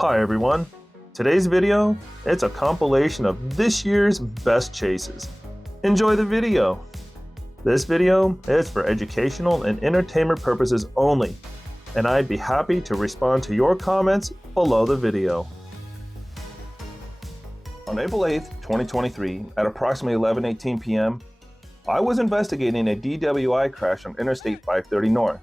Hi everyone. Today's video, it's a compilation of this year's best chases. Enjoy the video. This video is for educational and entertainment purposes only, and I'd be happy to respond to your comments below the video. On April 8th, 2023, at approximately 11:18 p.m., I was investigating a DWI crash on Interstate 530 North.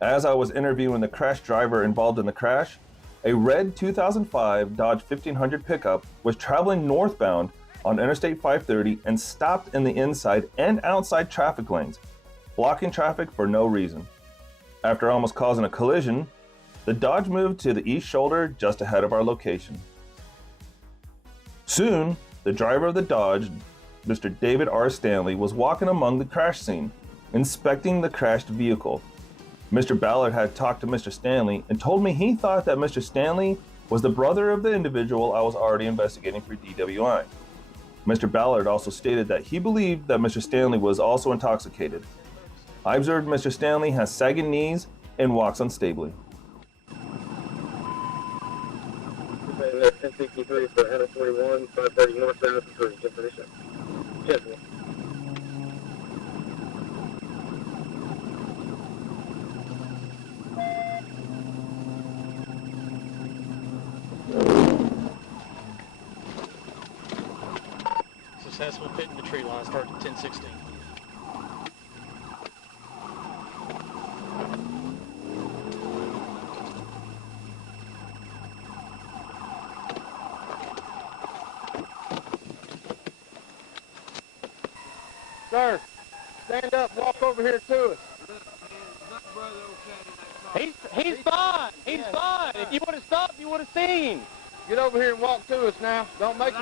As I was interviewing the crash driver involved in the crash, a red 2005 Dodge 1500 pickup was traveling northbound on Interstate 530 and stopped in the inside and outside traffic lanes, blocking traffic for no reason. After almost causing a collision, the Dodge moved to the east shoulder just ahead of our location. Soon, the driver of the Dodge, Mr. David R. Stanley, was walking among the crash scene, inspecting the crashed vehicle. Mr. Ballard had talked to Mr. Stanley and told me he thought that Mr. Stanley was the brother of the individual I was already investigating for DWI. Mr. Ballard also stated that he believed that Mr. Stanley was also intoxicated. I observed Mr. Stanley has sagging knees and walks unstably. 1063 for 141, 530 northbound for definition. Gentlemen. Successful fit in the tree line, start at 1016. Sir, stand up, walk over here to us. He's fine. He's fine. If you would have stopped, you would have seen. Get over here and walk to us now. Don't make it.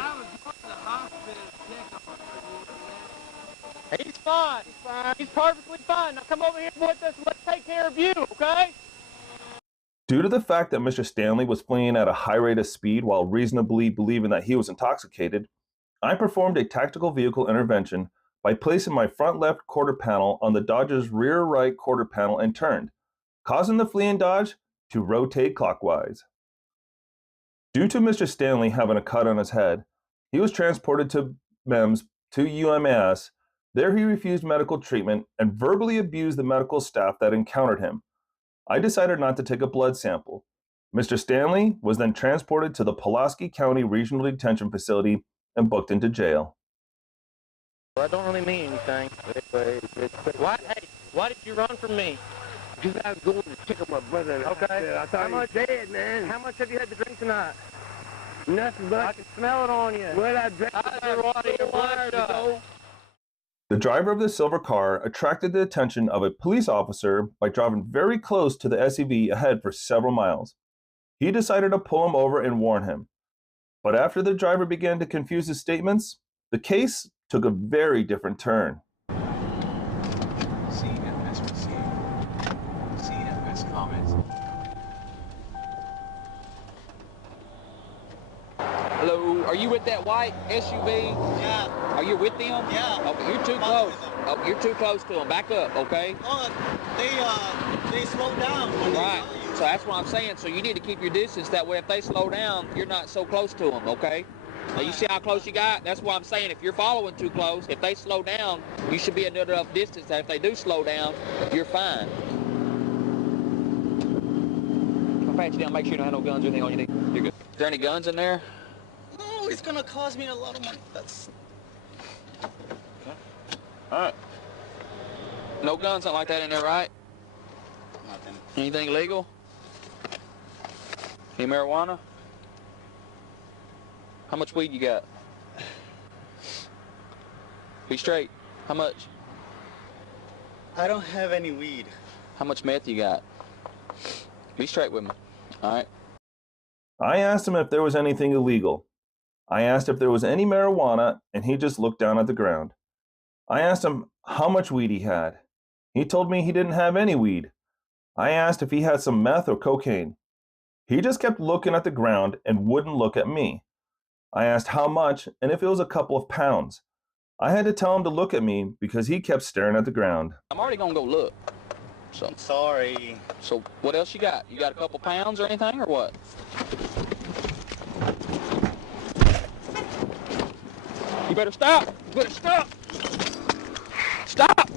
He's fine. He's fine. He's perfectly fine. Now come over here with us and let's take care of you, okay? Due to the fact that Mr. Stanley was fleeing at a high rate of speed while reasonably believing that he was intoxicated, I performed a tactical vehicle intervention by placing my front left quarter panel on the Dodge's rear right quarter panel and turned, causing the fleeing Dodge to rotate clockwise. Due to Mr. Stanley having a cut on his head, he was transported to MEMS to UMAS. There he refused medical treatment and verbally abused the medical staff that encountered him. I decided not to take a blood sample. Mr. Stanley was then transported to the Pulaski County Regional Detention Facility and booked into jail. Well, that don't really mean anything. Why did you run from me? Because I was going to pick up my brother. Okay. I thought he was dead, man. How much have you had to drink tonight? Nothing but. I can smell it on you. Well, I drank You're wired up. The driver of the silver car attracted the attention of a police officer by driving very close to the SUV ahead for several miles. He decided to pull him over and warn him. But after the driver began to confuse his statements, the case took a very different turn. CFS received. CFS comments. Hello, are you with that white SUV? Yeah. Are you with them? Yeah. Okay, you're too close. Oh, you're too close to them. Back up, okay? Oh, they slow down. Right. So that's what I'm saying. So you need to keep your distance. That way, if they slow down, you're not so close to them, okay? Now you see how close you got? That's what I'm saying. If you're following too close, if they slow down, you should be at enough distance that if they do slow down, you're fine. I'll pat you down, make sure you don't have no guns or anything on you. You're good. Is there any guns in there? No, it's gonna cost me a lot of money. That's. Okay. All right. No guns, something like that in there, right? Nothing. Anything illegal? Any marijuana? How much weed you got? Be straight. How much? I don't have any weed. How much meth you got? Be straight with me. All right. I asked him if there was anything illegal. I asked if there was any marijuana, and he just looked down at the ground. I asked him how much weed he had. He told me he didn't have any weed. I asked if he had some meth or cocaine. He just kept looking at the ground and wouldn't look at me. I asked how much and if it was a couple of pounds. I had to tell him to look at me because he kept staring at the ground. I'm already gonna go look. So Sorry. what else you got? You got a couple pounds or anything or what? You better stop. You better stop. Stop.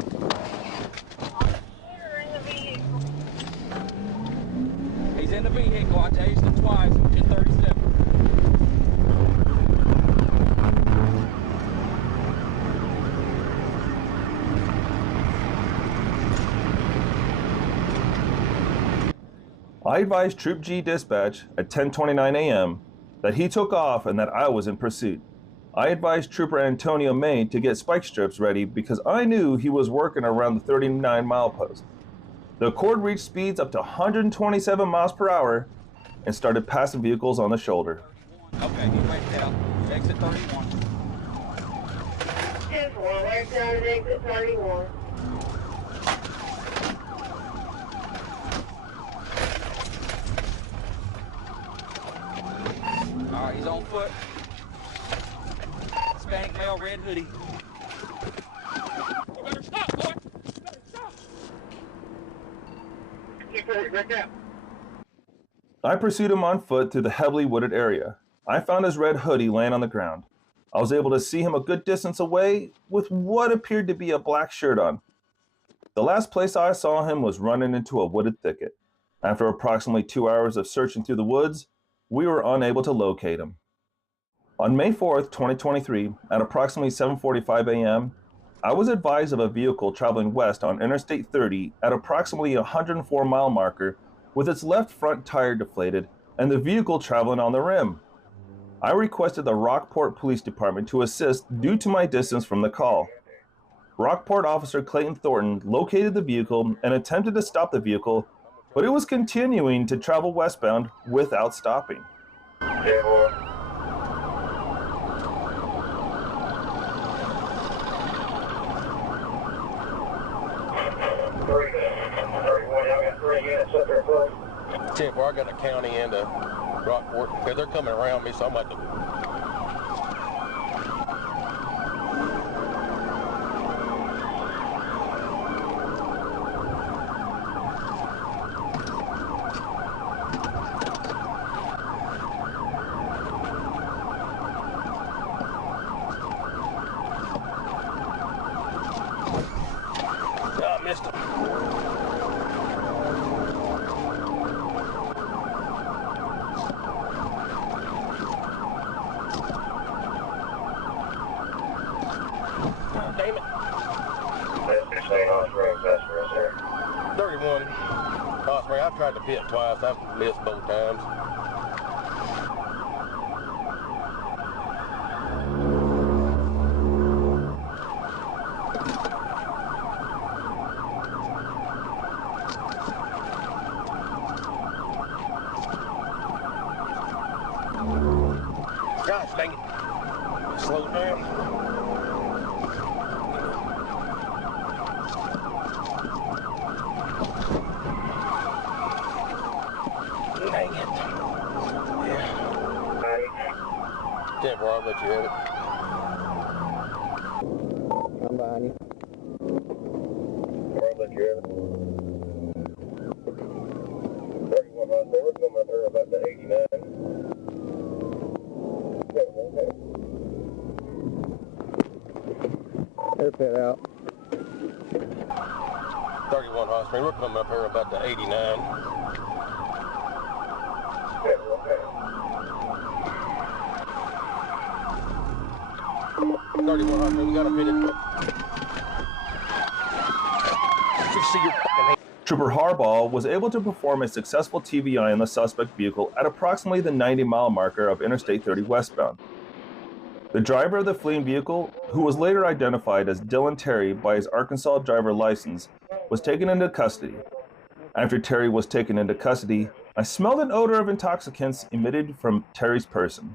He's in the vehicle. I tased him twice. 1037. I advised Troop G dispatch at 10:29 a.m. that he took off and that I was in pursuit. I advised Trooper Antonio May to get spike strips ready because I knew he was working around the 39 milepost. The Accord reached speeds up to 127 miles per hour and started passing vehicles on the shoulder. Okay, get ready to out. Exit 31. 10-4, right down at exit 31. All right, he's on foot. Hispanic male, red hoodie. You better stop, boy. You better stop. Keep ready, break out. I pursued him on foot through the heavily wooded area. I found his red hoodie laying on the ground. I was able to see him a good distance away with what appeared to be a black shirt on. The last place I saw him was running into a wooded thicket. After approximately 2 hours of searching through the woods, we were unable to locate him. On May 4th, 2023, at approximately 7:45 a.m., I was advised of a vehicle traveling west on Interstate 30 at approximately a 104-mile marker with its left front tire deflated and the vehicle traveling on the rim. I requested the Rockport Police Department to assist due to my distance from the call. Rockport Officer Clayton Thornton located the vehicle and attempted to stop the vehicle, but it was continuing to travel westbound without stopping. Tip, where I got a county and a Rockport, because they're coming around me, so I'm like, I missed him. Damn it. 31. Osprey, I've tried to pit twice. I've missed both times. Gosh dang it. Slow down. Dang it. Yeah. Tip, where I'll let you have it. I'm behind you. I'll let you have it. 31 miles there, we're coming up here about the 89. Air pit out. 31 Hot Spring, we're coming up here about the 89. 31 Hot Spring, we got a pitted. You see your fucking hand. Trooper Harbaugh was able to perform a successful TVI on the suspect vehicle at approximately the 90-mile marker of Interstate 30 westbound. The driver of the fleeing vehicle, who was later identified as Dylan Terry by his Arkansas driver license, was taken into custody. After Terry was taken into custody, I smelled an odor of intoxicants emitted from Terry's person.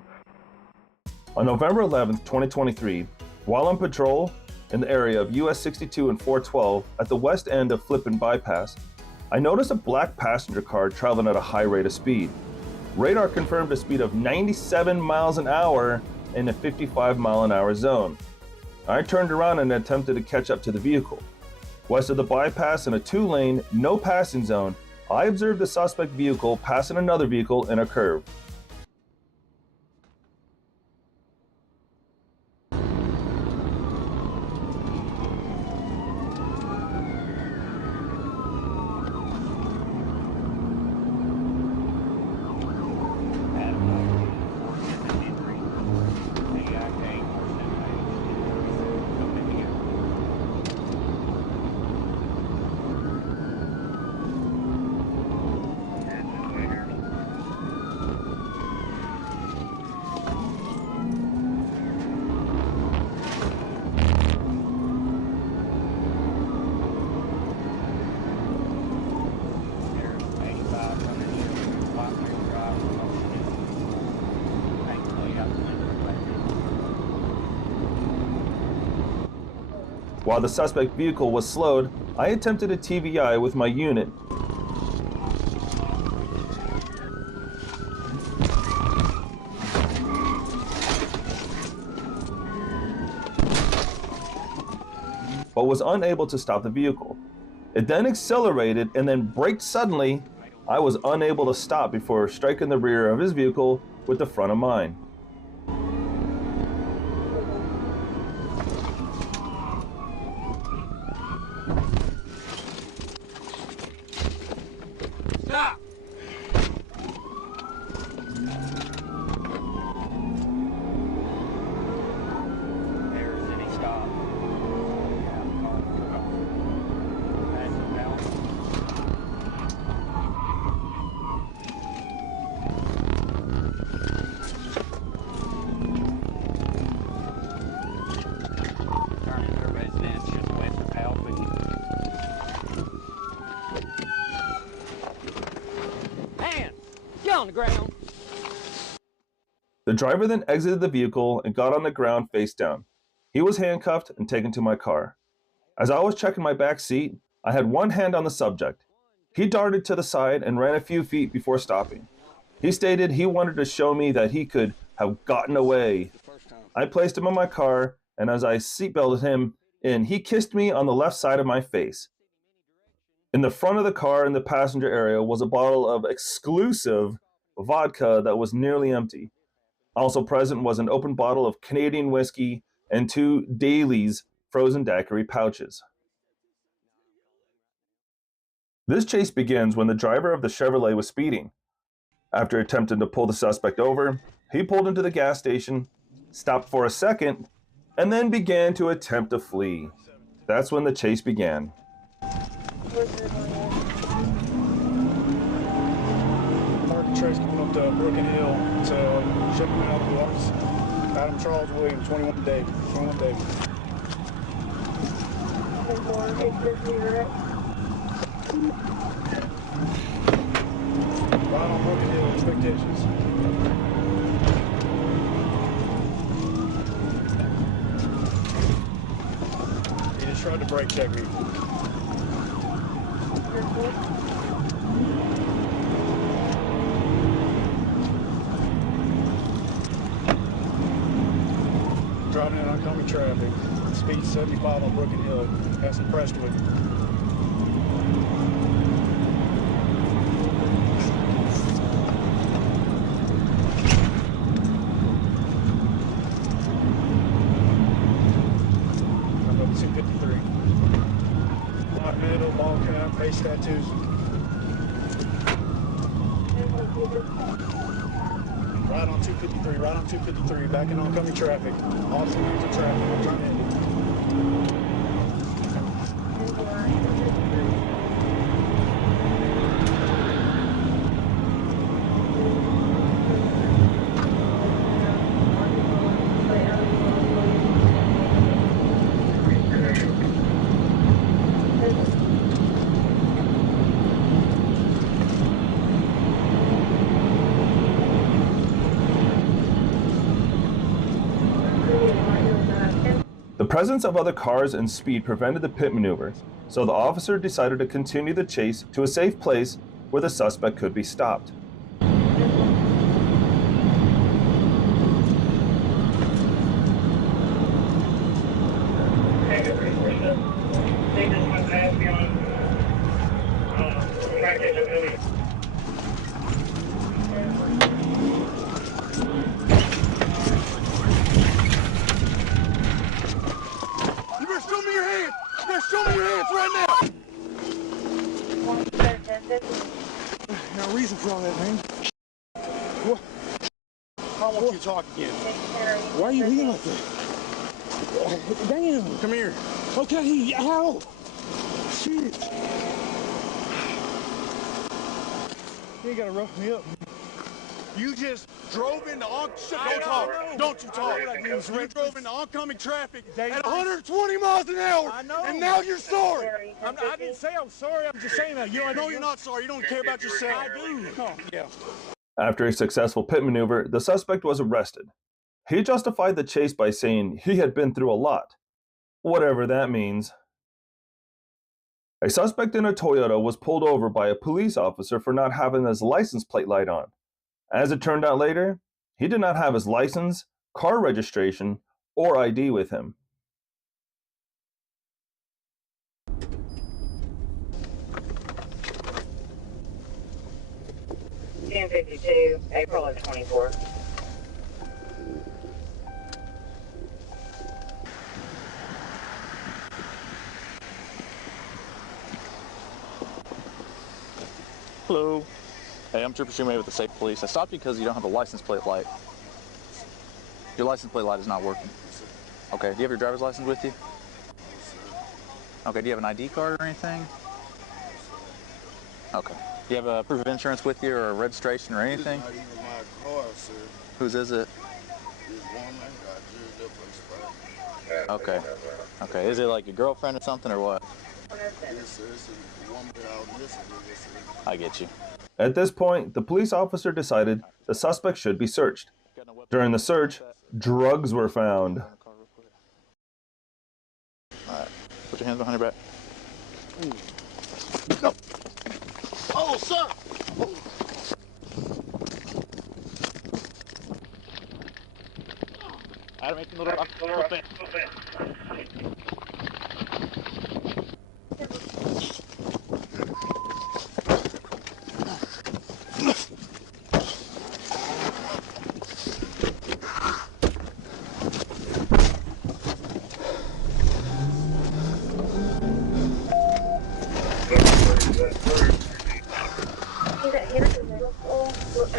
On November 11, 2023, while on patrol in the area of US 62 and 412 at the west end of Flippin Bypass, I noticed a black passenger car traveling at a high rate of speed. Radar confirmed a speed of 97 miles an hour in a 55-mile-an-hour zone. I turned around and attempted to catch up to the vehicle. West of the bypass in a two-lane, no passing zone, I observed the suspect vehicle passing another vehicle in a curve. While the suspect vehicle was slowed, I attempted a TVI with my unit. But was unable to stop the vehicle. It then accelerated and then braked suddenly. I was unable to stop before striking the rear of his vehicle with the front of mine. Stop! There's any stop. On the ground. The driver then exited the vehicle and got on the ground face down. He was handcuffed and taken to my car. As I was checking my back seat, I had one hand on the subject. He darted to the side and ran a few feet before stopping. He stated he wanted to show me that he could have gotten away. I placed him in my car, and as I seatbelted him in, he kissed me on the left side of my face. In the front of the car in the passenger area was a bottle of exclusive vodka that was nearly empty. Also present was an open bottle of Canadian whiskey and 2 Dailies frozen daiquiri pouches. This chase begins when the driver of the Chevrolet was speeding. After attempting to pull the suspect over, he pulled into the gas station, stopped for a second, and then began to attempt to flee. That's when the chase began. Portrays coming up to Broken Hill to ship him out of the office. Adam Charles Williams, 21 Davis. Right on Broken Hill, expectations. He just tried to brake check me. Driving in oncoming traffic, speed 75 on Broken Hill, passing Prestwood. I'm up 253. Black middle, ball cap, face tattoos. Right on 253, back in oncoming traffic. Officer lanes of traffic, I'm trying to end it. The presence of other cars and speed prevented the pit maneuver, so the officer decided to continue the chase to a safe place where the suspect could be stopped. Show me your hands right now! No reason for all that, man. What? I want you to talk again. Why are you leaving like that? Damn! Come here. Okay, ow! Shit! You ain't gotta rough me up. You just drove into Don't you talk. You drove into oncoming traffic at 120 miles an hour, and now you're sorry. I didn't say I'm sorry. I'm just saying that. I know you're not sorry. You don't care about yourself. I do. Oh, yeah. After a successful pit maneuver, the suspect was arrested. He justified the chase by saying he had been through a lot. whatever that means. A suspect in a Toyota was pulled over by a police officer for not having his license plate light on. As it turned out later, he did not have his license, car registration, or ID with him. $10.52, April of 24. Hello. Hey, I'm Trooper Shumay with the Safe Police. I stopped you because you don't have a license plate light. Your license plate light is not working. Okay, do you have your driver's license with you? Okay, do you have an ID card or anything? Okay. Do you have a proof of insurance with you or a registration or anything? It's not even my car, sir. Whose is it? This woman got jailed up for Okay. Okay, is it like your girlfriend or something or what? Yes, sir. It's a woman that I was missing with, sir. I get you. At this point, the police officer decided the suspect should be searched. During the search, drugs were found. Alright, put your hands behind your back. No. Oh, sir! Adam, make a little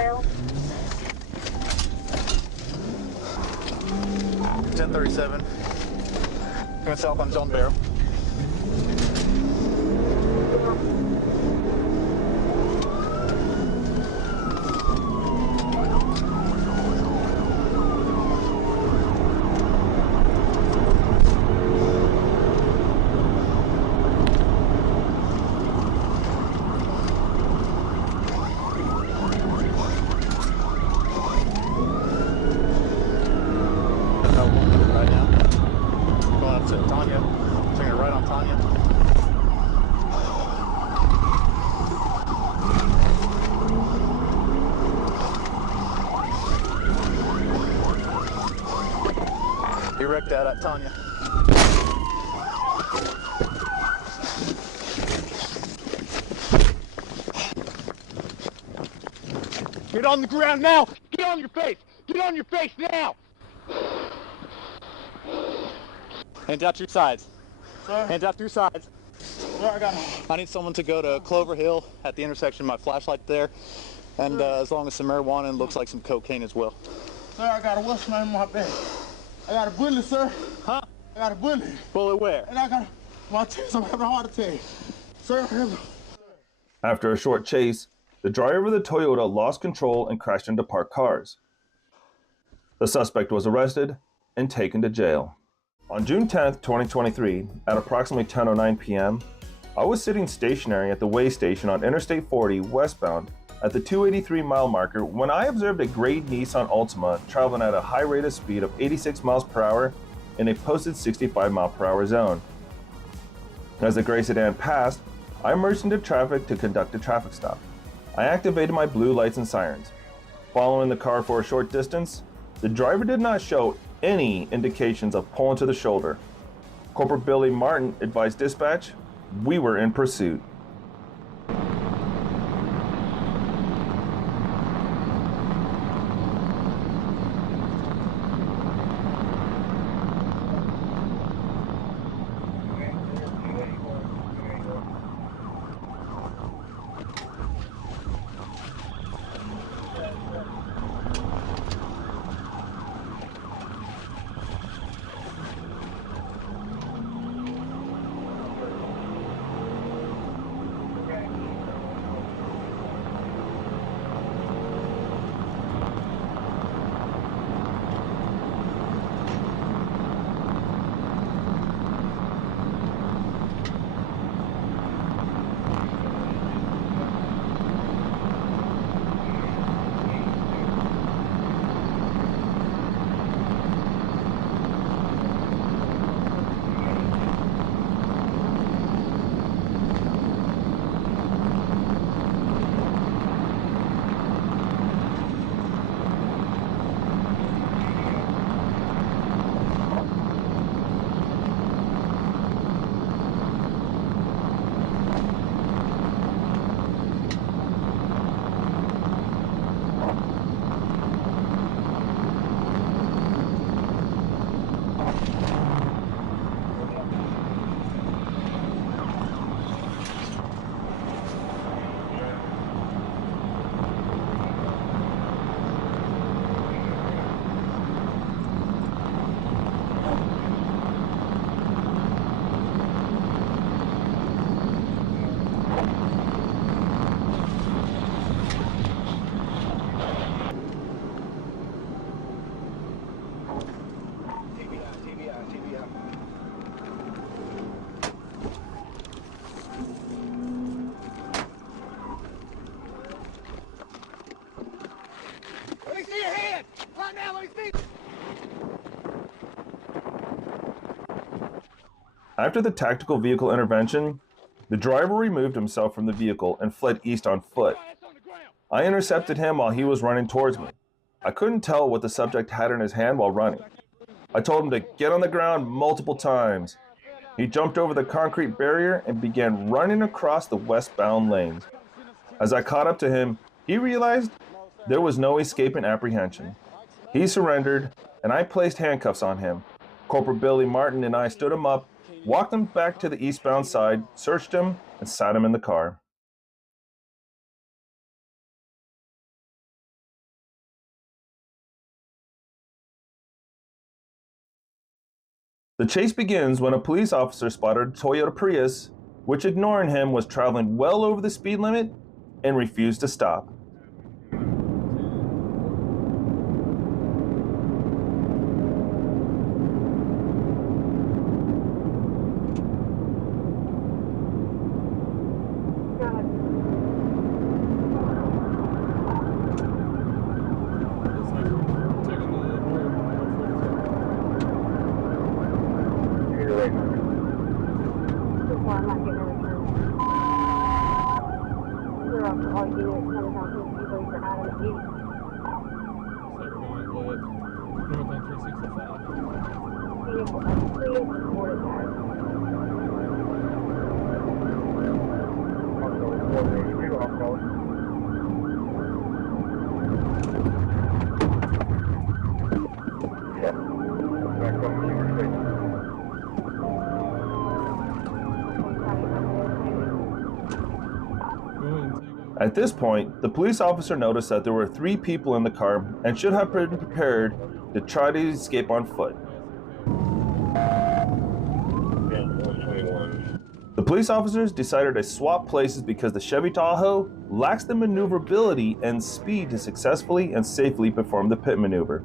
Now. 1037. Going south on John Barrow. Right now. Going up to Tanya. Taking it right on Tanya. He wrecked that at Tanya. Get on the ground now! Get on your face! Get on your face now! Hands out to your sides. Sir? Hands out to your sides. Sir, I got him. I need someone to go to Clover Hill at the intersection. My flashlight there. And as long as some marijuana and looks like some cocaine as well. Sir, I got a what's name in my bag. I got a bullet, sir. Huh? I got a bullet. Bullet where? And I got my chest. I'm having a heart attack. Sir, After a short chase, the driver of the Toyota lost control and crashed into parked cars. The suspect was arrested and taken to jail. On June 10th, 2023, at approximately 10:09 p.m., I was sitting stationary at the way station on Interstate 40 westbound at the 283 mile marker when I observed a gray Nissan Altima traveling at a high rate of speed of 86 miles per hour in a posted 65 mile per hour zone. As the gray sedan passed, I emerged into traffic to conduct a traffic stop. I activated my blue lights and sirens. Following the car for a short distance, the driver did not show any indications of pulling to the shoulder. Corporal Billy Martin advised dispatch, we were in pursuit. right now. Let me see. After the tactical vehicle intervention, the driver removed himself from the vehicle and fled east on foot. I intercepted him while he was running towards me. I couldn't tell what the subject had in his hand while running. I told him to get on the ground multiple times. He jumped over the concrete barrier and began running across the westbound lanes. As I caught up to him, he realized there was no escaping apprehension. He surrendered, and I placed handcuffs on him. Corporal Billy Martin and I stood him up, walked him back to the eastbound side, searched him, and sat him in the car. The chase begins when a police officer spotted a Toyota Prius, which, ignoring him, was traveling well over the speed limit and refused to stop. At this point, the police officer noticed that there were 3 people in the car and should have been prepared to try to escape on foot. The police officers decided to swap places because the Chevy Tahoe lacks the maneuverability and speed to successfully and safely perform the pit maneuver.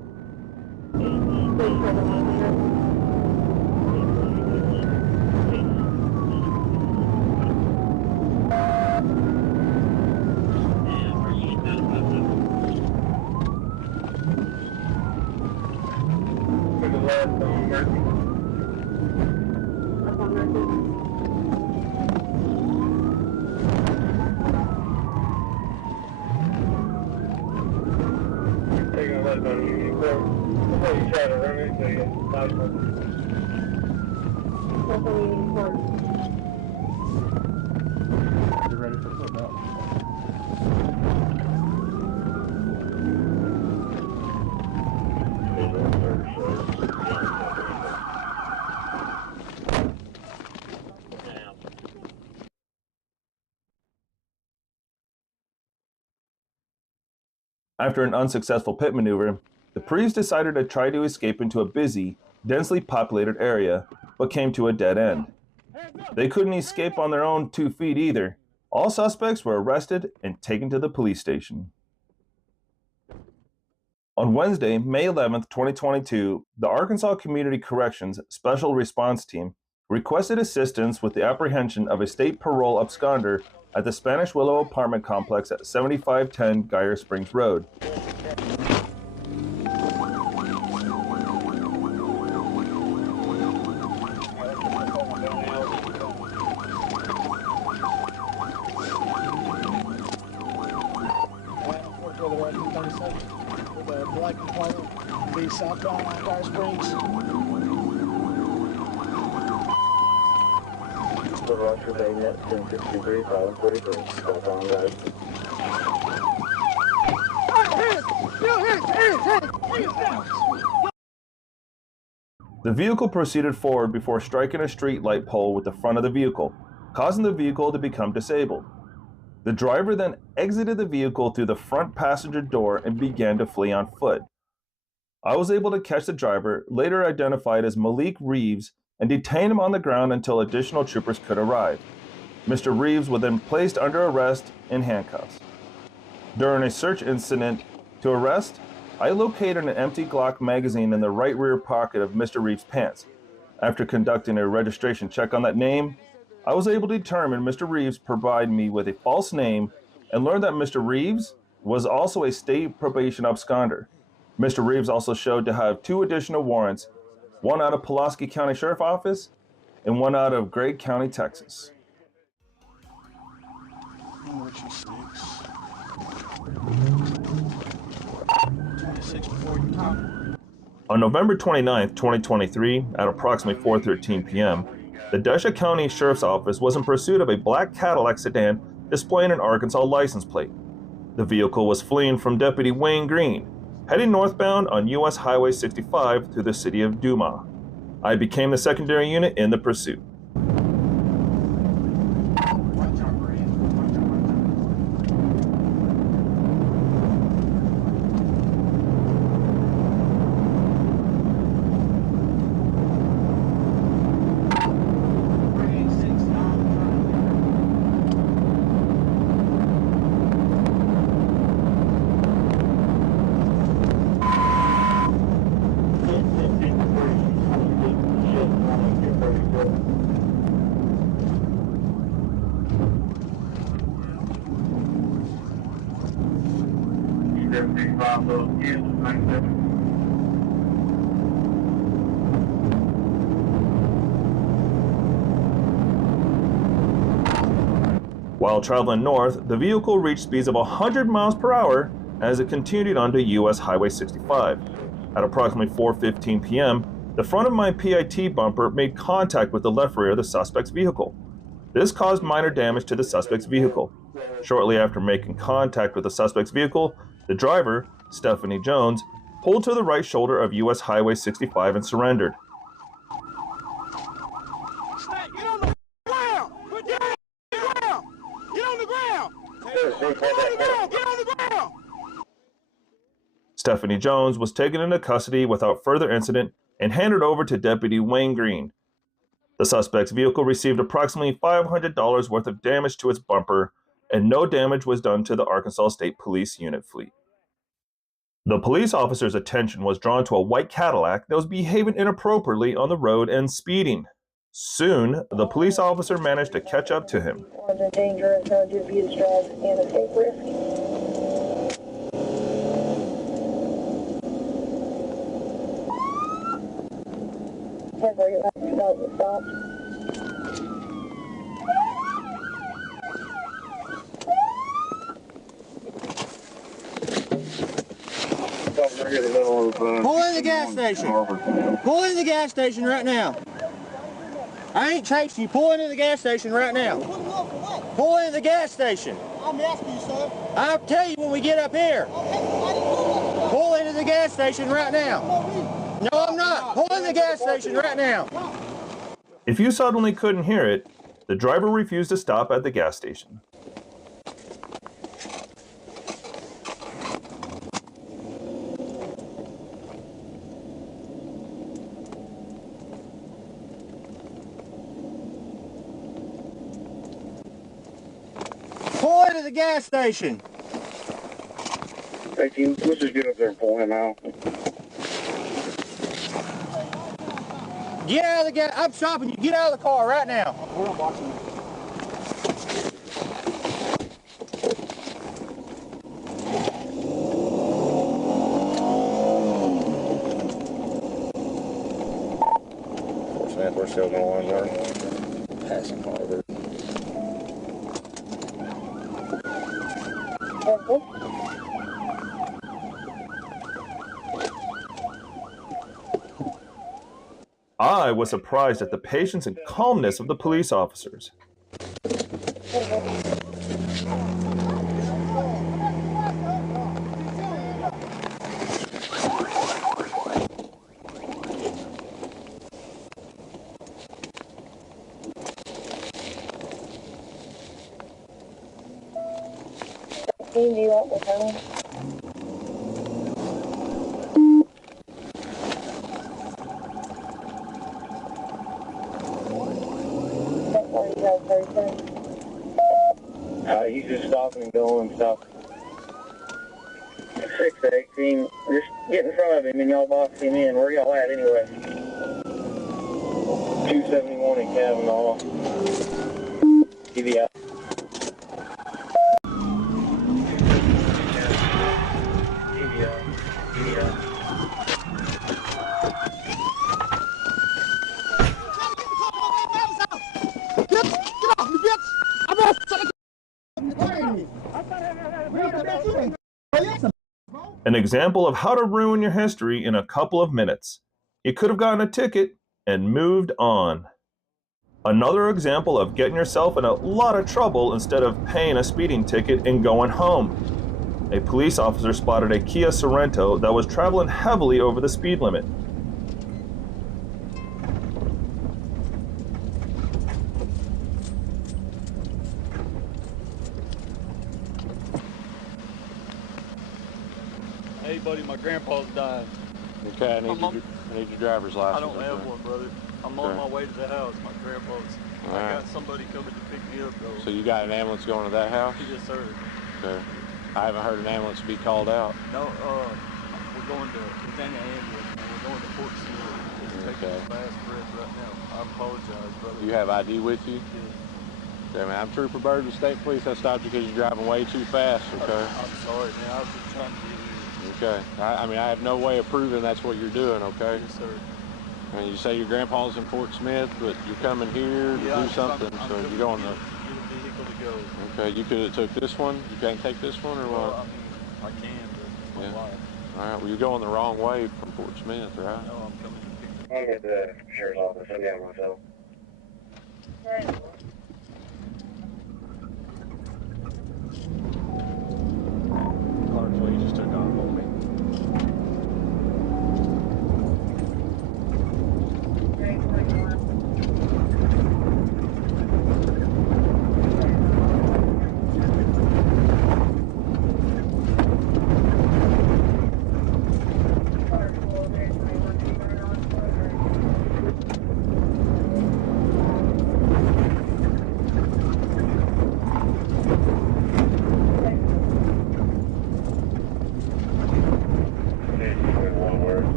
After an unsuccessful pit maneuver, the Prius decided to try to escape into a busy, densely populated area, but came to a dead end. They couldn't escape on their own 2 feet either. All suspects were arrested and taken to the police station. On Wednesday, May 11th, 2022, the Arkansas Community Corrections Special Response Team requested assistance with the apprehension of a state parole absconder at the Spanish Willow apartment complex at 7510 Geyer Springs Road. Southbound on Geyer Springs. Roger, Baynet, 1063, 543, southbound guys. The vehicle proceeded forward before striking a street light pole with the front of the vehicle, causing the vehicle to become disabled. The driver then exited the vehicle through the front passenger door and began to flee on foot. I was able to catch the driver, later identified as Malik Reeves, and detain him on the ground until additional troopers could arrive. Mr. Reeves was then placed under arrest in handcuffs. During a search incident to arrest, I located an empty Glock magazine in the right rear pocket of Mr. Reeves' pants. After conducting a registration check on that name, I was able to determine Mr. Reeves provided me with a false name and learned that Mr. Reeves was also a state probation absconder. Mr. Reeves also showed to have 2 additional warrants, one out of Pulaski County Sheriff Office and one out of Gregg County, Texas. On November 29, 2023, at approximately 4:13 p.m., the Desha County Sheriff's Office was in pursuit of a black Cadillac sedan displaying an Arkansas license plate. The vehicle was fleeing from Deputy Wayne Green, heading northbound on U.S. Highway 65 through the city of Duma. I became the secondary unit in the pursuit. While traveling north, the vehicle reached speeds of 100 miles per hour as it continued onto U.S. Highway 65. At approximately 4:15 p.m., the front of my PIT bumper made contact with the left rear of the suspect's vehicle. This caused minor damage to the suspect's vehicle. Shortly after making contact with the suspect's vehicle, the driver, Stephanie Jones, pulled to the right shoulder of U.S. Highway 65 and surrendered. Stephanie Jones was taken into custody without further incident and handed over to Deputy Wayne Green. The suspect's vehicle received approximately $500 worth of damage to its bumper, and no damage was done to the Arkansas State Police unit fleet. The police officer's attention was drawn to a white Cadillac that was behaving inappropriately on the road and speeding. Soon, the police officer managed to catch up to him. Dangerous, no abuse, drug, and escape risk. Temporary accident stopped. Pull in the gas station. Pull in the gas station right now. I ain't chasing you. Pull into the gas station right now. Pull into the gas station. I'm asking you, sir. I'll tell you when we get up here. Pull into the gas station right now. No, I'm not. Pull in the gas station right now. If you suddenly couldn't hear it, the driver refused to stop at the gas station. Pull into the gas station. Hey, Q, let's just get up there and pull him out. Get out of the gas. I'm stopping you. Get out of the car right now. We're watching you. We're still going on, passing Harvard. I was surprised at the patience and calmness of the police officers. Do you want the phone? He's just stopping and going and stuff. 6 to 18, just get in front of him and y'all box him in. Where y'all at anyway? 271 in Kavanaugh. TV out. TV out. TV out. An example of how to ruin your history in a couple of minutes. You could have gotten a ticket and moved on. Another example of getting yourself in a lot of trouble instead of paying a speeding ticket and going home. A police officer spotted a Kia Sorento that was traveling heavily over the speed limit. Hey, buddy, my grandpa's dying. Okay, I need your driver's license. I don't have one, brother. I'm on my way to the house. My grandpa's. I got somebody coming to pick me up, though. So you got an ambulance going to that house? Yes, sir. Okay. I haven't heard an ambulance be called out. No, we're going to Britannia ambulance, man. We're going to Fort Smith. It's taking a fast breath right now. I apologize, brother. You have ID with you? Yeah. Okay, man. I'm Trooper Bird of the State Police. I stopped you because you're driving way too fast, okay? I'm sorry, man. I was just trying to get here. Okay. I mean, I have no way of proving that's what you're doing, okay? Yes, sir. And you say your grandpa's in Fort Smith, but you're coming here to do something, so you're going to... Get a vehicle to go. Okay, you could have took this one? You can't take this one, or what? Well, I mean, I can, but it's my life. All right, well, you're going the wrong way from Fort Smith, right? No, I'm coming to pick you I'm at the sheriff's office. I'll be out myself. Clarksville, you just took off on me.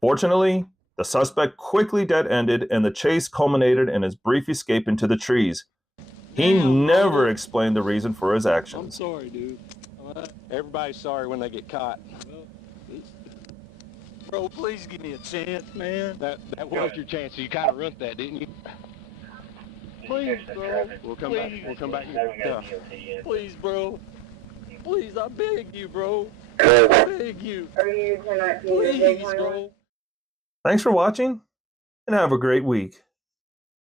Fortunately, the suspect quickly dead-ended and the chase culminated in his brief escape into the trees. He never explained the reason for his actions. I'm sorry, dude. Everybody's sorry when they get caught. Well, bro, please give me a chance, man. That was your chance, so you kind of ruined that, didn't you? Please, bro. We'll come back. We'll come back. Yeah. Please, bro. Please, I beg you, bro. I beg you. Please, bro. Thanks for watching, and have a great week.